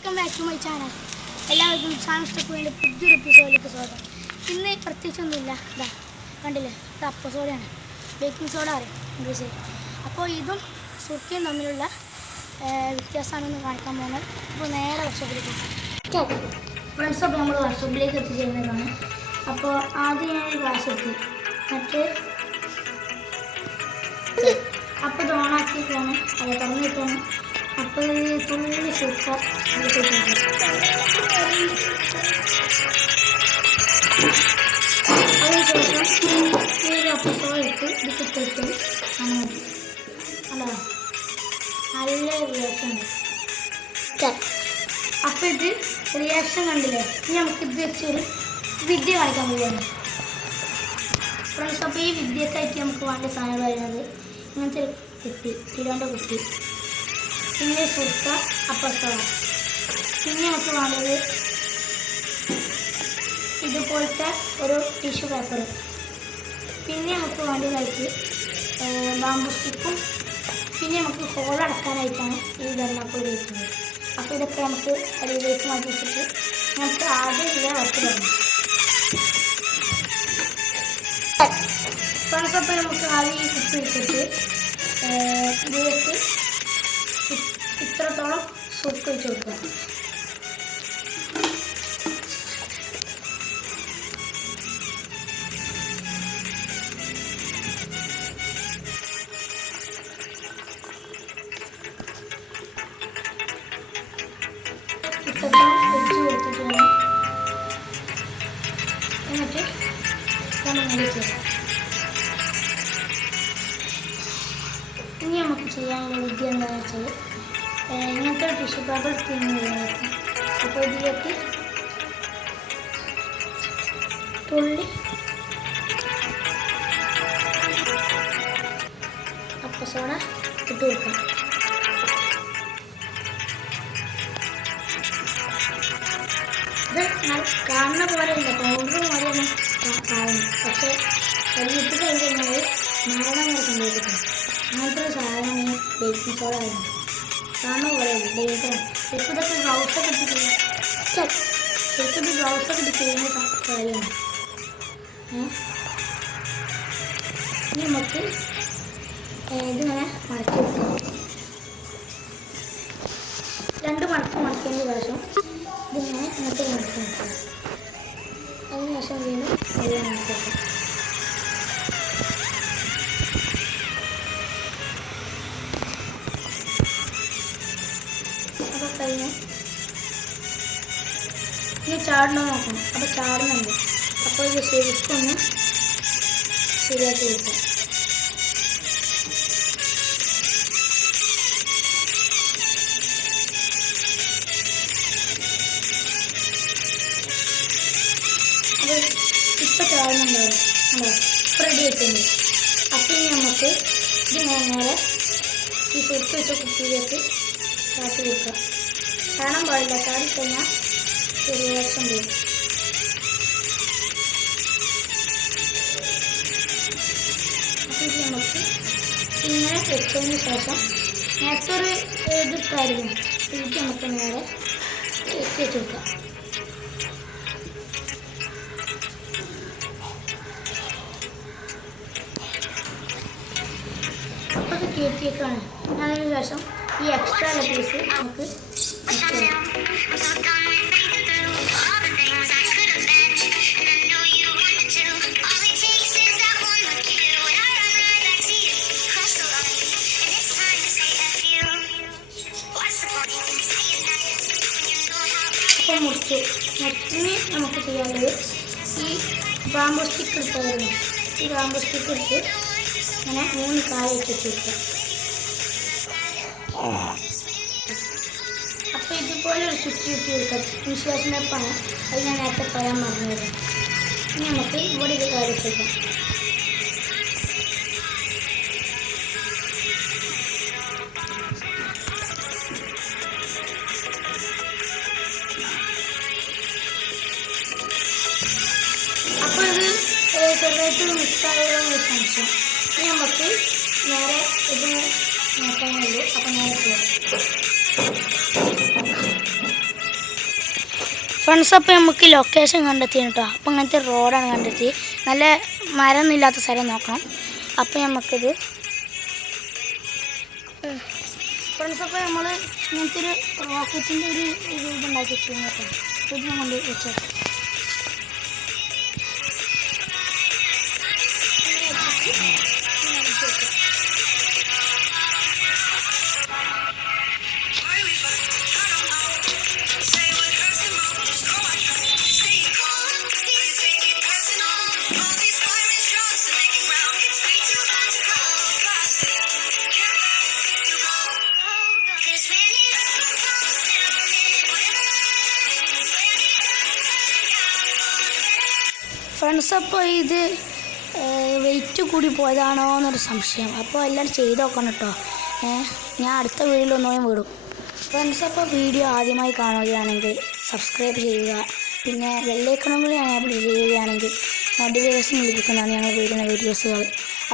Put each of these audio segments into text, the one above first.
Welcome back to my channel. എല്ലാവർക്കും channel പുതിയൊരു എപ്പിസോഡിലേക്ക് സ്വാഗതം. ഇന്ന് പ്രത്യേകിച്ചൊന്നുമില്ല, ഇതാ കണ്ടില്ലേ, ഇത് അപ്പസോഡയാണ്, ബേക്കിംഗ് സോഡ അറിയാം ഇംഗ്ലീഷ്. അപ്പോൾ ഇതും സുർക്കയും തമ്മിലുള്ള വ്യത്യാസമാണെന്ന് കാണിക്കാൻ പോകുന്നത്. അപ്പോൾ നേരെ വർക്ക്ഷോപ്പിലേക്ക് പോകും. ഫ്രണ്ട്സ്, അപ്പോൾ നമ്മൾ വർക്ക്ഷോപ്പിലേക്ക് എത്തിച്ചേരുന്നതാണ്. അപ്പോൾ ആദ്യം ഞാൻ ഗ്ലാസ് എത്തി, എന്നിട്ട് അപ്പോൾ ഇത് ഓണാക്കിയിട്ടാണ് അത് തുറന്നിട്ടാണ്. അപ്പോൾ തുള്ളി സുർക്ക അതിനുശേഷം ഈ ഒരു അപ്പസോഡ് ഇട്ട് ഇതിട്ടിട്ട് അങ്ങനെ അല്ല നല്ല റിയാക്ഷൻ ഉണ്ട്. അപ്പോൾ ഇത് റിയാക്ഷൻ കണ്ടില്ലേ, ഇനി നമുക്കിത് വെച്ചൊരു വിദ്യ കാണിക്കാൻ പോവുകയാണ് ഫ്രണ്ട്സ്. അപ്പോൾ ഈ വിദ്യക്കായിട്ട് നമുക്ക് വേണ്ട സാധനങ്ങൾ വരുന്നത് ഇങ്ങനത്തെ ഒരു കുട്ടി, കിലോൻ്റെ കുട്ടി, പിന്നെ സുർക്ക, അപ്പസോഡ, പിന്നെ നമുക്ക് വേണ്ടത് ഇതുപോലത്തെ ഒരു ടിഷ്യൂ പേപ്പർ, പിന്നെ നമുക്ക് വേണ്ടതായിട്ട് ബാമ്പു സ്റ്റിക്കും, പിന്നെ നമുക്ക് ഹോൾ അടക്കാനായിട്ടാണ് ഈ വെള്ളപ്പൊടി വയ്ക്കുന്നത്. അപ്പോൾ ഇതൊക്കെ നമുക്ക് അടിയിലേക്ക് മാറ്റി വെച്ചിട്ട് നമുക്ക് ആദ്യം ഇല്ല വർക്ക് തുടങ്ങും. ഫ്രണ്ട്സപ്പോൾ നമുക്ക് ആദ്യം ഈ കുപ്പി വെച്ചിട്ട് ഇതിലേക്ക് ഇത്രത്തോളം സുർക്ക വെച്ച് കൊടുക്കുക. ഇത്രത്തോളം വെച്ച് കൊടുത്തിട്ടാണ് എന്നിട്ട് നമ്മൾ മേടിക്കുക. ഇനി നമുക്ക് ചെയ്യാനുള്ള വിദ്യ എന്താണെന്ന് വെച്ചാൽ ഇങ്ങനത്തെ ടിഷ്യൂ പേപ്പർ തിന്നുകയായിരിക്കും. അപ്പോൾ ഇതിലേക്ക് തുള്ളി അപ്പസോഡ ഇട്ട് കൊടുക്കാം. ഇത് കാണുന്ന പോലെയല്ല, പൗഡർ പോലെയാണ് കാണുന്നത്. പക്ഷേ അതിലിട്ട് കഴിഞ്ഞാൽ മരണം വരെ സംഭവിക്കുന്നു. അങ്ങനത്തെ ഒരു സാധനമാണ് ഈ ബേക്കിംഗ് സോഡ ആയിരുന്നു. കാണുന്ന പോലെയല്ല, ഡേഞ്ചറാണ്. ശരിക്കും ഇതൊക്കെ ഗ്ലൗസൊക്കെ ഇട്ട് ശരിക്കും ഇത് ഗ്ലൗസൊക്കെ ഇട്ട് ചെയ്യുന്ന കാര്യമാണ്. ഇനി നമുക്ക് ഇതിങ്ങനെ മടക്കി വെക്കാം. 2 മടക്ക് മടക്കിയതിന് ശേഷം ഇതിങ്ങനെ ഇങ്ങനത്തെ മടക്കി വെക്കാം. അതിനുശേഷം വീണ്ടും എല്ലാം മടക്കി വെക്കാം. അപ്പോൾ കഴിഞ്ഞ് ഇനി ചാടണോ നോക്കണം. അപ്പോൾ ചാടുന്നുണ്ട്. അപ്പോൾ ഇത് ശരിക്കൊന്ന് ശരിയാക്കി വെക്കാം. അപ്പോൾ ഇപ്പം ചാടുന്നുണ്ടാവും. അല്ലോ ഇപ്പോൾ റെഡി ആയിട്ടുണ്ട്. അപ്പോൾ ഇനി നമുക്ക് ഇത് നേരെ ഈ സുർക്ക വെച്ച കുപ്പിയിലേക്ക് ചാട്ടി കൊടുക്കാം. കാണാൻ പാടില്ല, ചാടിക്കഴിഞ്ഞാൽ റിയാക്ഷൻ വരും. അപ്പോൾ ഇത് നമുക്ക് ഇങ്ങനെ വെച്ചതിന് ശേഷം നേരത്തെ ഒരു ഇതിട്ടായിരുന്നു, ഇത് നമുക്ക് നേരെ വെച്ച് കൊടുക്കാം. അപ്പോൾ ഇത് കയറ്റിയേക്കാണ്. അതിന് ശേഷം ഈ എക്സ്ട്രാ പീസ് നമുക്ക് അപ്പോൾ മുറിന് നമുക്ക് ചെയ്യാനുള്ളത് ഈ ബാമ്പു സ്റ്റിക്ക് എടുത്തായിരുന്നു. ഈ ബാമ്പു സ്റ്റിക്ക് എടുത്ത് ഇങ്ങനെ 3 കായ ഇട്ട് കൊടുക്കുക. അപ്പോൾ ഇതുപോലെ ഒരു ചുറ്റി കൊടുക്കാം. ഇൻസുലേഷൻ പേപ്പറാണ്, അത് ഞാൻ നേരത്തെ പറയാൻ മറന്നത്. ഇനി നമുക്ക് ഇവിടെ ഇത് കാര്യം വെക്കാം. അപ്പോൾ ഇത് ചെറുതായിട്ട് മിക്സായതെന്ന് സംശയം. ഇനി നമുക്ക് നേരെ ഇത് നോക്കാനുള്ളൂ. അപ്പോൾ നേരെ പോകാം. ഫ്രണ്ട്സ് അപ്പോൾ നമുക്ക് ലൊക്കേഷൻ കണ്ടെത്തി കേട്ടോ. അപ്പോൾ അങ്ങനത്തെ റോഡാണ് കണ്ടെത്തി. നല്ല മരമൊന്നും ഇല്ലാത്ത സ്ഥലം നോക്കണം. അപ്പോൾ നമുക്കിത് ഫ്രണ്ട്സ് അപ്പോൾ നമ്മൾ ഇങ്ങനത്തെ ഒരു റോക്കറ്റിൻ്റെ ഒരു രൂപം ഉണ്ടാക്കി വെച്ചിരുന്നു കേട്ടോ. ഇത് ഞാൻ കൊണ്ട് വെച്ചത് ഫ്രണ്ട്സ്. അപ്പോൾ ഇത് വെയിറ്റ് കൂടി പോയതാണോ എന്നൊരു സംശയം. അപ്പോൾ എല്ലാവരും ചെയ്ത് നോക്കണം കേട്ടോ. ഞാൻ അടുത്ത വീഡിയോയിൽ ഒന്നും വിടും. ഫ്രണ്ട്സ് അപ്പോൾ വീഡിയോ ആദ്യമായി കാണുകയാണെങ്കിൽ സബ്സ്ക്രൈബ് ചെയ്യുക. പിന്നെ ബെല്ലൈക്കണും കൂടി എനേബിൾ ചെയ്യുകയാണെങ്കിൽ നോട്ടിഫിക്കേഷൻ ലഭിക്കുന്നതാണ് ഞങ്ങൾ വീടുന്ന വീഡിയോസുകൾ.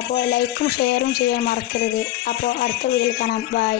അപ്പോൾ ലൈക്കും ഷെയറും ചെയ്യാൻ മറക്കരുത്. അപ്പോൾ അടുത്ത വീഡിയോയിൽ കാണാം. ബൈ.